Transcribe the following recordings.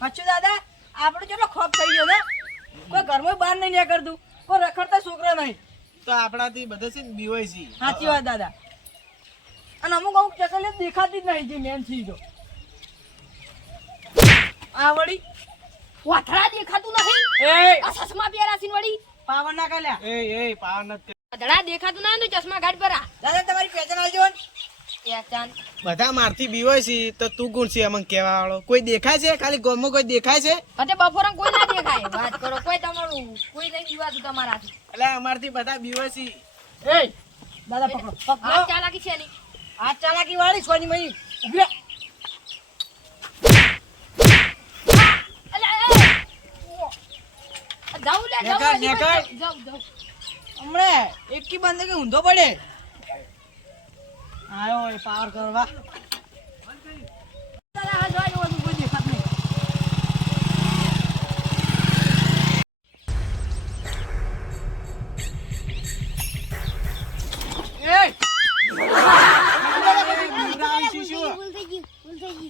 મચ્છુ દાદા આપણે કેટલો ખોફ થઈ ગયો ને કોઈ ઘરમાં બહાર નહીં નીકળતું કોઈ રખડતા છોકરા નહીં તો આપણાથી બધે છે ને બીવાય છે. સાચી વાત દાદા અને અમુક ચકલીઓ દેખાતી જ નહીં જે મેન થઈ ગયો આ વળી વાથડા દેખાતું નહીં એ આ ચશ્મા પહેરાસીન વળી પાવર ના કાલ્યા એ પાવર નથી. વાથડા દેખાતું ના તો ચશ્મા ગાઢ પરા દાદા તમારી પહેચાન આવજો ને પહેચાન બધા મારથી બીવાય છે તો તું કોણ છે અમને કહેવા વાળો? કોઈ દેખાય છે? ખાલી ગામમાં કોઈ દેખાય છે? અતે બપોરે કોઈ ના દેખાય વાત કરો કોઈ તમારું કોઈ નહીં જીવાતું તમારાથી એટલે અમારથી બધા બીવાય છે. એ દાદા પકડો પકડો આ ચાલાકી છે ની આ ચાલાકી વાળી સોની મઈ ઉભી જાઉં લે જાઉં હમણે એકી બંધ કે ઊંધો પડે આયો એ પાવર કરવા દાદા આ જોઈ ઓલું કોઈ દેખાત નહીં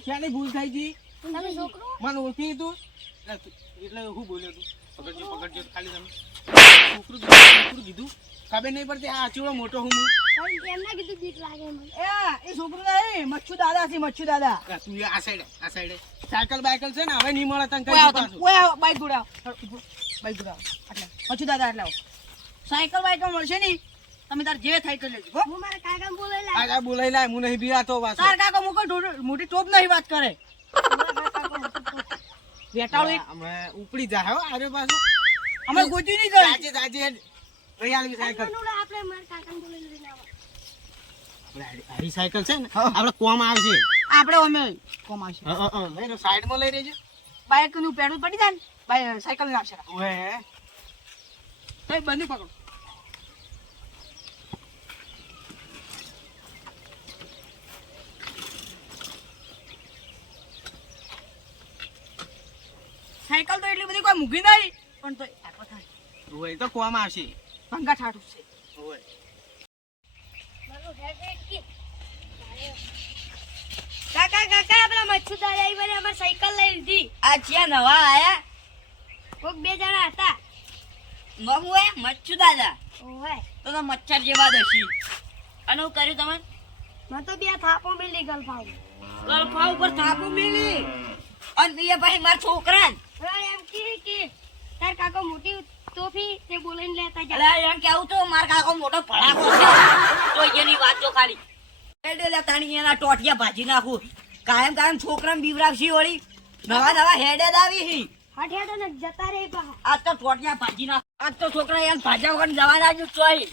ક્યાંની ભૂલ થઈ ગઈ મને ઓળખી તું એટલે હું બોલ્યો તું પકડજો ખાલી તમે છોકરું કીધું ખબર નહીં પડતી. આ ચૂડો મોટો હું એ છોકરું નહીં મચ્છુ દાદા છે મચ્છુ દાદા તું આ સાઈડે સાયકલ બાયકલ છે ને હવે નહીં મળે તને બાઈક દોડાવ બાઈક દોડાવ એટલે મચ્છુ દાદા એટલે સાયકલ બાઈક મળશે નહીં તમે તાર જે થાય કરી લેજો હો કાકા બોલાઈ લાય હું નહીં બીવાતો પાછો. તાર કાકા મુકો મોટી ટોપ નહીં વાત કરે બેટાળો અમે ઉપડી જા હો અરે પાછો અમે ગોતી નહીં જાય જાજે લઈ આવી સાયકલ. હારી સાયકલ છે ને આપણે કોમ આવશે. આપણે અમે કોમાશે લઈ સાઈડમાં લઈ રહેજો. બાઈક નું પેડલ પડી જાય ને બાઈક સાયકલ ને આવશે ઓએ કઈ બંધ પકડો સાયકલ તો એટલી બધી કોઈ મૂકી નહીં પણ તો આટલો થાય ઓએ તો કોમ આવશે. ભંગા ઠાઠું છે ઓએ કાકા કાકા પેલા મચ્છુ દાદા આવી મને અમાર સાયકલ લઈ લીધી આ છે નવા આયા કોક બે જણા હતા નવું હે મચ્છુ દાદા ઓય તો મચ્છર જેવા દશી અને હું કર્યું તમે મેં તો બે થાપો મિલી ગલફાવ ગલફા ઉપર થાપું મિલી અને એ ભાઈ મારા છોકરા એમ કે તાર કાકો મોટી તોફી તે બોલાઈને લેતા જા અલા એમ કેવું તો માર કાકો મોટો ભડાકો છે તો એની વાત જો ખાલી એડે લે તાણી એના ટોટિયા ભાજી નાખું કાયમ છોકરાને બીવરાવશી વળી નવા હેડે દાવી હી હઠેડો ને જતા રે પા આજ તો ટોટિયા ભાજી નાખ આજ તો છોકરા એમ ભાજા વગર જવાના જ ચોઈ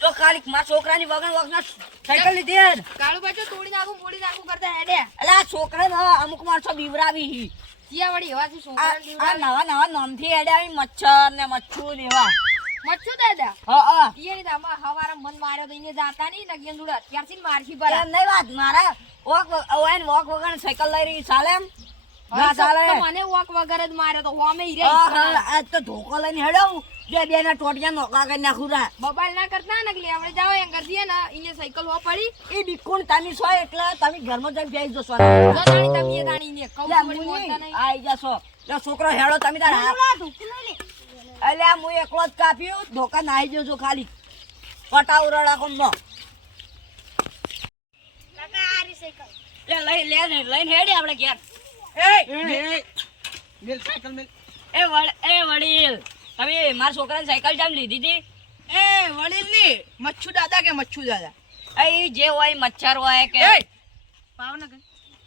તો ખાલી મારા છોકરાની વગર સાયકલ લીધી હે કાળુ બાજુ તોડી નાખું મોડી નાખું કરતા હેડે અલા આ છોકરાને અમુક માણસો બીવરાવી હી સિયા વળી એવાથી છોકરાને આ નવા નામથી હેડે આવી મચ્છર ને મચ્છુ ને એવા મચ્છુ દાદા હા ઈયે ને આમાં હવારે મન માર્યો તો ઈને જાતા નહીં નગિયન દુડા અત્યારથી મારખી પર એમ નહીં વાત મારા વોક વગર સાયકલ લઈ રહી ચાલે એમ ના ચાલે તો મને વોક વગર જ માર્યો તો હોમે ઈ રે આજ તો ધોકો લઈને હેડો બે ના ટોટિયા નોકા કરી નાખું રા બબાલ ના કરતા ને એટલે આપણે જાવ એમ કરતીએ ને ઈને સાયકલ હો પડી એ બિકુણ તાની છો એટલે તમે ઘરમાં જઈને બેસી જશો જો તાણી તમે તાણી ને કહું પડી મોટા નહીં આઈ જશો લે છોકરો હેડો તમે તાર અલ્યા હું એકલો જ કાપ્યું ધોકા નાઈ જજો ખાલી પટાવ રડા કોમનો કાકા આરી સાયકલ લઈને હેડી આપણે ઘેર મેલ સાયકલ મેલ. એ વડીલ તમે મારા છોકરાને સાયકલ જામ લીધી હતી એ વડીલ ની મચ્છુ દાદા કે મચ્છુ દાદા એ જે હોય મચ્છર હોય કે પાવનગર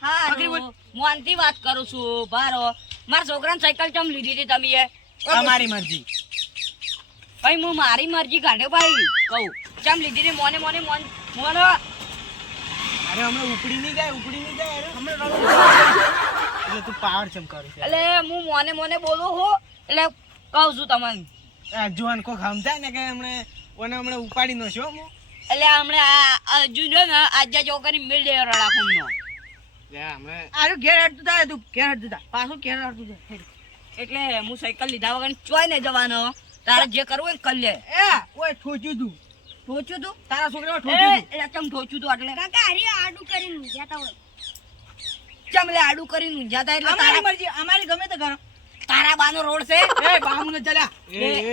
હા હું આનથી વાત કરું છું બારો મારા છોકરાને સાયકલ ચમ લીધી હતી તમે તમારી મરજી. ભાઈ હું મારી મરજી કાઢ્યો ભાઈ કહું ચમ લીધી હતી મોને અરે હમણાં ઉપડી નહીં જાય અરે એટલે તું પાવર ચમ કરું છે. એટલે હું મોને બોલું હું એટલે કહું છું તમને જોન કો સમજાય ને કે હમણે ઉપાડી નો છો હું એટલે હમણે આ અર્જુન છે ને આજે છોકરી મિલ દે રડા ખુમનો હમણે આરું ઘેર હટતું થાય તું ઘેર હટતું થાય પાછું ઘેર હટતું થાય એટલે હું સાયકલ લીધા વગર ચોય નહીં જવાનો તારે જે કરવું હોય કરી લે એ ઓય ઠોચ્યું તું તારા છોકરાને ઠોચ્યું તું એટલે કેમ ઠોચ્યું તું એટલે કાકા હરી આડું કરીને જતા હોય ચમ લે આડું કરીને ઊંઝા થાય એટલે અમારી તારા- મરજી, અમારી ગમે તે કરો. તારા બાનો રોડ છે એ બામુ ને ચાલ્યા.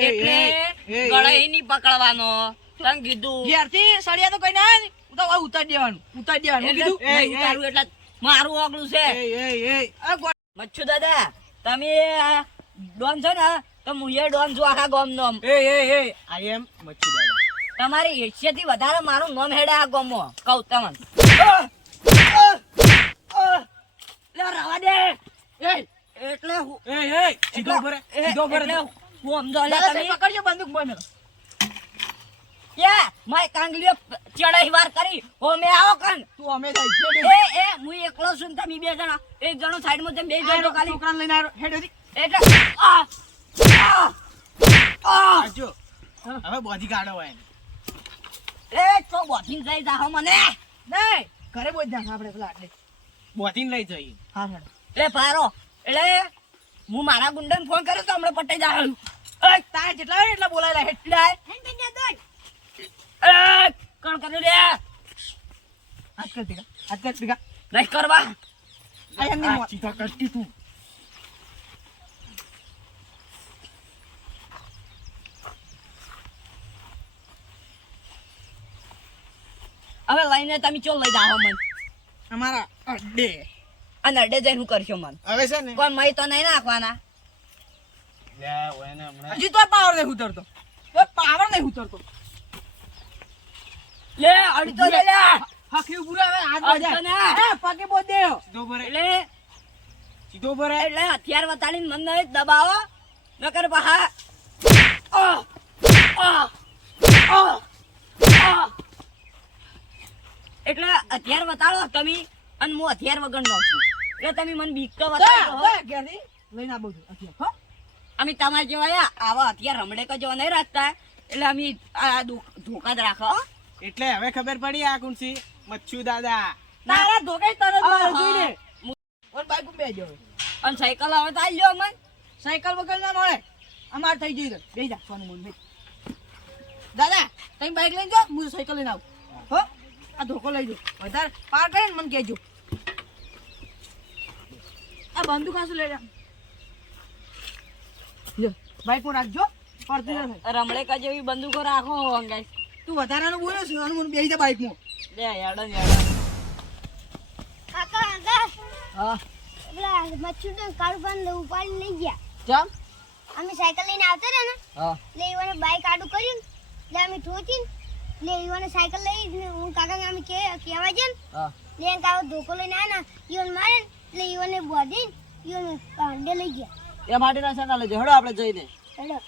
એટલે ગળાઈ નહીં પકડવાનો તને કીધું ઘેરથી સળિયા તો કઈ ના આવે ને, હું તો હવે ઉતારી દેવાનું. ઉતારી દેવાનું. હું એટલે કીધું. નહીં ઉતારવું એટલે મારું ઓગળું છે આ ગોળ. મચ્છુ દાદા તમે આ ડોન છો ને તો હું એ ડોન છું આખા ગામનો આઈ એમ મચ્છુ દાદા. તમારી ઈચ્છાથી વધારે મારું નામ હેડે આ ગામમાં કહું તમને લે રવા દે એટલે હું- સીધો ઉભો રહે, સીધો ઉભો રહે. એટલે હું સમજો લે દાદા તમે સાહેબ પકડજો, બંદૂક બોય મેલો. યા માય કાંગલીઓ ચડાઈ વાર કરી ઓ મે આવો કન તું અમે જાય છે. હું એકલો છું ને તમે બે જણા એક જણો સાઈડમાં તમે બે જણો ખાલી છોકરાને લઈને આવ્યો. હેડ હતી. એટલે આ આજો. હવે બોધી કાઢો હોય એને. એ તો બોધીન જઈ જાહો મને નહીં, ઘરે બોજ નાખ આપણે પેલા આટલે. બોધીને લઈ જઈએ. હા હેડ. એટલે પારો એટલે હું મારા ગુંડાને ફોન કર્યો તો હમણાં પટાઈ જાહો તારે જેટલા હોય ને એટલા બોલાયેલા હેડ. એટલે કોણ કર્યું રે હાથ કર ભેગા, હાથ કર ભેગા. નહીં કરવા આ એમની મોત. સીધો કરતી તું. હવે લઈને તમે ચો લઈ જાહો મને અમારા અડ્ડે. અને અડે જઈને હું કરશો મને હવે છે ને કોઈ મય તો નહીં નાખવાના લે, હોય ને હમણાં. હજી તોય પાવર નહીં ઉતરતો. તોય પાવર નહીં ઉતરતો. લે અડતો લે લે હકી ઉભું રહે, હવે હાથ અડતો બોજાય. ના. એ, પગે બોજ દેયો. સીધો ઉભો રહે, એટલે સીધો ઉભો રહે. એટલે હથિયાર વતાડીને મને નહીં દબાવો નકર બહા એટલે હથિયાર વતાડો તમે અને હું હથિયાર વગર નો છું એટલે તમે મને બીક તો વતાડો હો. ઘેરથી લઈને આવું છું અત્યારે, હો. અમે તમારે જેવા આવા હથિયાર રમડે કે જેવા નહીં રાખતા એટલે અમે આ ધોકા જ રાખો હો. એટલે હવે ખબર પડી આ કોણ છે? મચ્છુ દાદા. તારા ધોકાઈ તરત મારે આહા. જોઈને. ઓર બાઈક ઉપર બેસજો હવે. અને સાયકલ આવે તો આલ્યો મને સાયકલ વગર ના મળે. અમાર થઈ જઈ બેસી જા સોનું મોન ભાઈ. દાદા તમે બાઈક લઈને જાઓ, હું સાયકલ લઈને આવું. હો, આ ધોકો લઈ જાઓ. વધારે પાર કરે ને મને કહેજો. આ બંદૂક આસુ લઈ જા. લ્યો, બાઈકમાં રાખજો. પડતું ના થાય. રમડે કે જેવી બંદૂકો રાખો અંગાઈ તું વધારાનું બોલ્યો છે, સોનું મોન બેસી જા બાઈકમાં. લે યાડો કાકા કાકા હા પેલા મચ્છુને કાળુભાન ઉપાડી લઈ ગયા. ચમ અમે સાયકલ લઈને આવતા રહ્યા ને હા એટલે એવાને બાઈક આડું કર્યું ને, એટલે અમે ઠોચી ને એટલે એવાને સાયકલ લઈ ને હું કાકા અમે કહેવાય છે ને હા એટલે એને કાકો ધોકો લઈને આવ્યા ને ઈવન મારે ને એટલે ઈવને બોધીને ઈવને કાંડે લઈ ગયા. એ માટેના સાકા લેજો હેડો આપણે જઈને હેડો.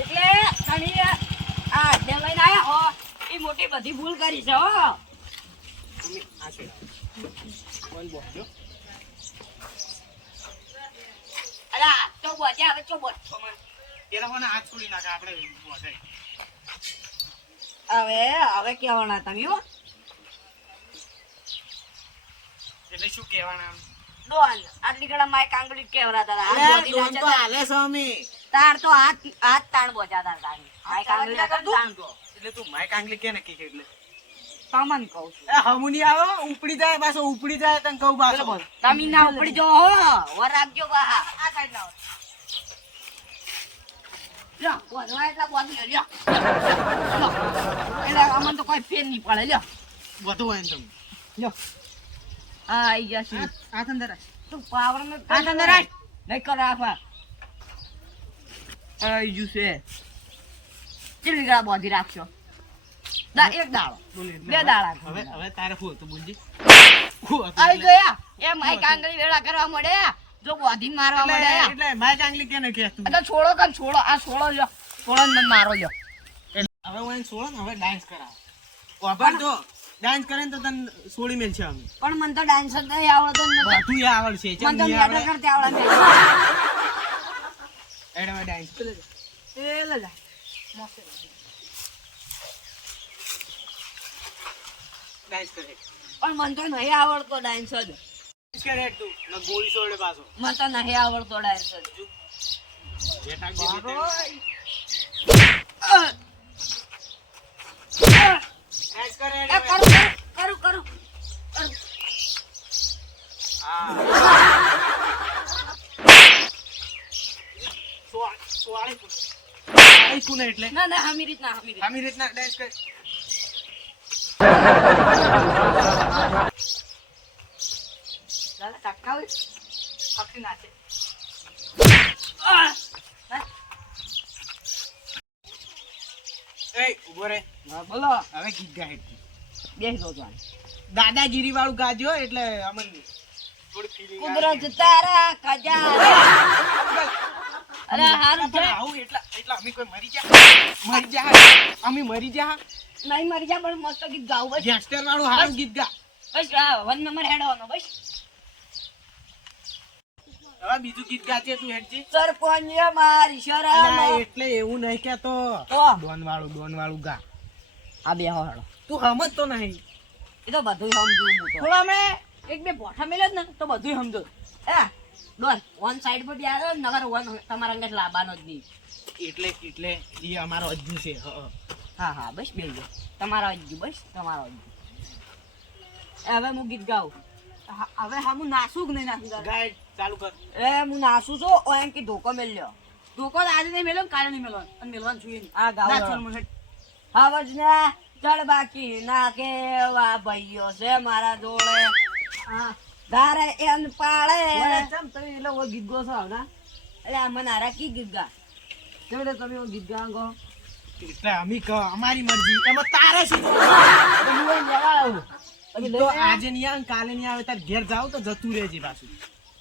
એટલે તમે આ અડ્ડે લઈને આયા હો એ મોટી બધી ભૂલ કરી છે હો તમે આ છે. કોણ બોલજો? અલા તો બોજા હવે ચો બોજો મને એ લોકોને હાથ છોડી નાખે, આપણે બોધે. હવે કેવાના તમે હો એટલે શું કહેવાના આમ? ડોન આટલી ઘણા માય કાંગડી કેવરાતા હતા અરે, હાથ બોધી ડોન તો નાખ્યા હાલે છે અમે. તાર તો હાથ તાણ બોજાતા હતા માય કાંગડી હતા તાણ તો એટલે તું માય કાંગલી કે નક્કી એટલે તમને કહું છું એ હમુની આવો, ઉપડી જાય પાછો, ઉપડી જાય તને કહું પાછો. તમે ના ઉપડી જો હો વર રાખજો બા આ સાઈડ લાવો. લ્યો બોધવા એટલા બોધી લ્યો એટલે અમને તો કોઈ ફેર નહીં પડે લ્યો બધું હોય ને તમે. લ્યો આ આઈ ગયા છે હાથ અંદર રાખ. તું પાવર ને હાથ અંદર રાખ. નહીં કરો આખા આઈ ગયું છે કેટલી ગળા બોધી રાખશો એક દાડો બોલ એટલે બે દાડા હવે તારે શું હતું બોલજી? શું હતું આઈ એટલે? ગયા એ માય કાંગળી વેળા કરવા મળે જો બોધી મારવા મળે એટલે માય કાંગલી કે ને કે તું? આ તો છોડો કાન છોડો આ છોડો લ્યો છોડો ને મને મારો લ્યો હવે હું એને છોડો ને, હવે ડાન્સ કરાવ. વાપર જો ડાન્સ કરે ને તો તને છોડી મેલ છે અમે. પણ મને તો ડાન્સ જ નહીં આવડતો ને બધું એ આવડશે. મને તો ચમ નહીં મેટર આવડે? કરતે આવડે એડ હવે ડાન્સ. એ લે જા. મસ્ત. ડાન્સ કરે. પણ મને તો નહીં આવડતો ડાન્સ જ ડાન્સ કરે હેડ તું. ને ગોળી છોડે પાછો. મને તો નહીં આવડતો ડાન્સ જ બેઠા જે બેઠા. એસ કરે એ કરું કરું સોળે કોને એટલે ના ના હમી રીતના આમી રીતના ડાન્સ કર દાદા ટકાવે ફક્તિ નાચે એ ઉભો રે હા બોલો હવે ગીત ગાય બેસી દો તો દાદાગીરી વાળું ગાજો એટલે અમને થોડી ફીલિંગ કુદરત તારા ખજાના અરે હારું છે આવું એટલા અમે કોઈ મરી જા અમે મરી જા નહીં મરી જા પણ મસ્ત ગીત ગાવું બસ ગેંગસ્ટર વાળું હારું ગીત ગા બસ આ 1 નંબર હેડવાનો બસ હવે બીજું ગીત ગાજે તું હેડજી સરપંચ મારી શરમ અલા, એટલે એવું નહીં કેતો તો ડોન વાળું ગા આ બે હેડો તું સમજતો નહીં એ તો બધું સમજુ હું તો થોડા મેં એક બે બોઠા મેલ્યા જ ને તો બધું સમજો એ ડોન વન સાઈડ પર યાર નગર વન તમારા અંગે લાવવાનો જ નહીં એટલે એ અમારો અજ્જુ છે હા હા બસ બેસજો તમારો અજ્જુ બસ તમારો અજ્જુ એ હવે હું ગીત ગાઉં હવે હા હું નાસું કે નહીં નાસું દાદા ગાય ચાલુ કર એ હું નાસું છું ઓ એમ કે ધોકો મેલ્યો ધોકો તો આજે નહીં મેલ્યો ને કાલે નહીં મેળવાનો અને મેળવાનું છું નહીં આ ગાવ નાચવાનું મને હાવજ ને ચડ બાકી ના કેવા ભાઈઓ છે મારા જોડે હા ધારે એન પાળે ચમ તમે એટલે ઓ ગીત ગો છો ના એટલે આ મને હારા કી ગીત ગા કેમ એટલે તમે ઓ ગીત ગાંગો એટલે અમે અમારી મરજી એમાં તારે શું તો હું અહીં લેવા આવું ઈ તો આજે નહીં આવે ને કાલે નહીં આવે તાર ઘેર જાવ તો જતું રહેજે પાછું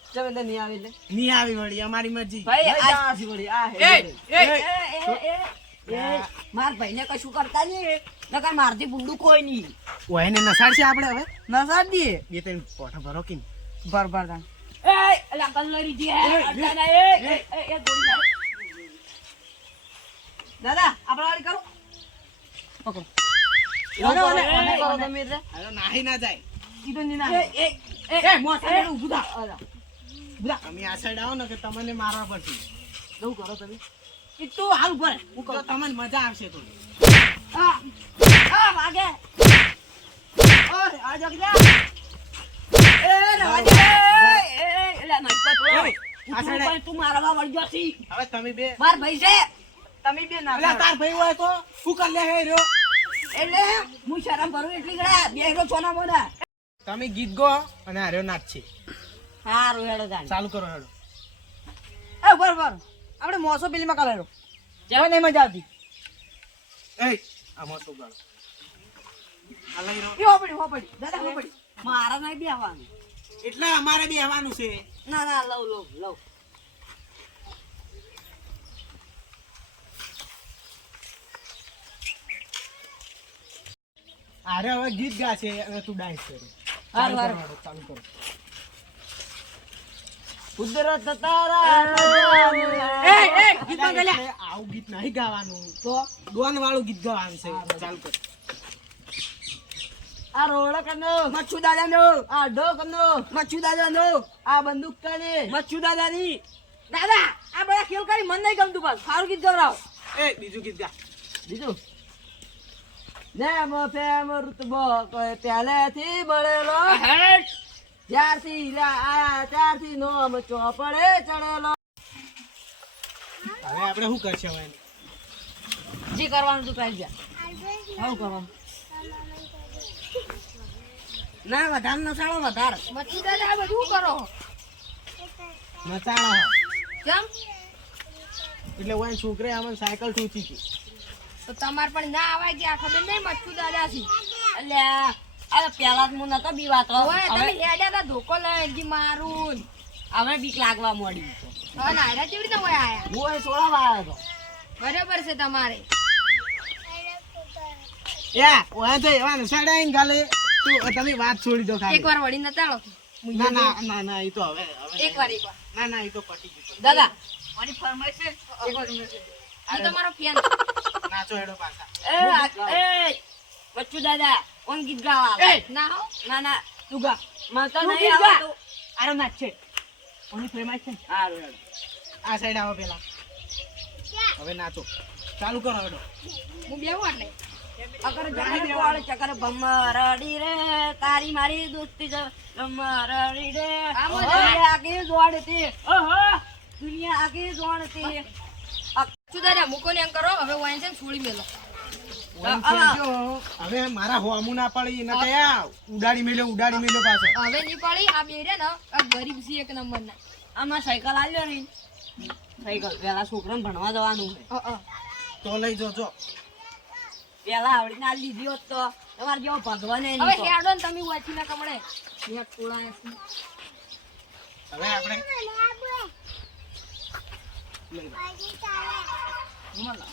ચમ એટલે નહીં આવે એટલે નહીં આવી વળી અમારી મરજી ભાઈ નહીં આ જવા છે વળી. આ હે માર ભાઈને કશું કરતા નહીં નકર મારથી બુંડું કોઈ નહીં ઓય એને નસાડશે આપણે હવે નસાડ દીએ બે ત્રણ પોઠા ભરો કે ભર ભર તા એ અલા કલ્લરી જે અડતાના એ ગોળી મારે. દાદા આપણા વાળી કરું પકડો ઓને કરો તમે એટલે હવે નાહી ના જાય ઈ તો નહીં ના એ એ મોસા બેઠો ઊભું થા ઊભું અમે આ સાઈડ આવો ને કે તમને મારવા પડશે જવું કરો તમે ઈ તો હાલ ઉપર હું તો તમને મજા આવશે તો આ વાગે ઓય આ જગ્યા એ રવાજે એ એલા નઈ પકડો આ સાઈડ પણ તું મારવા વળજો છી હવે તમે બે માર ભાઈ છે તમે બે ના એટલે તાર ભાઈ હોય તો શું કર લે હે રહ્યો એટલે હું શરમ ભરું એટલી ગળા બેરો છોના મોના તમે ગીત ગો અને હાર્યો નાચ છે હારું હેડો જાણ ચાલુ કરો હેડો એ ઉપર ઉપર આપણે મોસો પેલીમાં કલારો હવે નહીં મજા આવતી એ આમાં શું ગાળો આ લઈ રહ્યો ઈ હો પડી દાદા હો પડી મારા નહીં બેવાનું એટલે અમારે બી આવવાનું છે ના ના લવ અરે હવે ગીત ગાશે અને તું ડાન્સ કરે હારું, હારું. ચાલુ કરો કુદરત તારા એ ગીતમાં ગલ્યા એટલે આવું ગીત નહીં ગાવાનું તો ડોન વાળું ગીત ગાવાનું છે ચાલુ કર આ રોડ કનો મચ્છુ દાદા નો આ ડો કનો મચ્છુ દાદા નો આ બંદૂક કને મચ્છુ દાદા ની દાદા આ બધા ખેલ કરી મન નહીં ગમતું પાછું સારું ગીત ગવરાવો એ બીજું ગીત ગા બીજું નેમ ફેમ ઋતબો કોઈ પહેલેથી મળેલો જ્યારથી આયા ત્યારથી નોમ ચોપડે ચડેલો હવે આપણે શું કરશે હવે જે કરવાનું તું કરી જા આવું કરવાનું ના વધારે નસાડો વધારે મચ્છી દાદા આ બધું કરો નચાણા કેમ એટલે ઓય છોકરે આમાં સાયકલ ઠૂચી હતી તો તમાર પણ ના આવાય કે આ ખબર નહીં મચ્છુ દાદા થી એટલે આ પેલા હું નતો બીવાતો ઓય તમે હવે હેડ્યા તા ધોકો લઈ જી મારું હવે બીક લાગવા મળી હવે નાયરા કેવી રીતે ઓય આયા હું અહીં સોળા આવ્યો હતો બરાબર છે તમારે યા ઓય તો એવા નસાડાઈને ગાલે તું તમે વાત છોડી દો ખાલી એકવાર વળી નતાળો ના ના ના ના એ તો હવે એકવાર ના ના એ તો પટી ગયું દાદા મારી ફરમાઈશ છે એકવાર ઈ તમારો ફેન નાચો હેડો પાછા એ બચ્ચુ દાદા કોણ ગીત ગાવા ના હો ના ના તું ગા મને તો તું નહીં ગીત ગા. આવડતું. આરો નાચ છે કોની ફરમાઈશ છે હારું હેડો. આ સાઈડ આવો પેલા હવે નાચો ચાલુ કરો હેડો. હું બેવું એટલે અગર જગર કોળ ચકર ભમરડી રે તારી મારી દોસ્તી છે ભમરડી રે દુનિયા આગે દોડતી ઓહો દુનિયા આગે દોડતી સુધાર્યા મૂકો ને એમ કરો હવે વાઈન છે છોડી મેલો ઓમ કહેજો, હવે મારા હોમું ના પડી ને કયા ઉડાડી મેલ્યો પાછો. હવે ની પડી આ બે રે ને આ ગરીબ છે એક નંબર ના આમાં સાયકલ આલ્યો ને સાયકલ પેલા છોકરાને ભણવા જવાનું છે તો લઈ જો જો. પેલા આવડી ના લીધી હોત તો તમારે જેવો ભગવાને હવે હેડો ને તમે વાંચી ના કમણે નેટ તોડાય છે હવે આપણે લઈ લો. મળો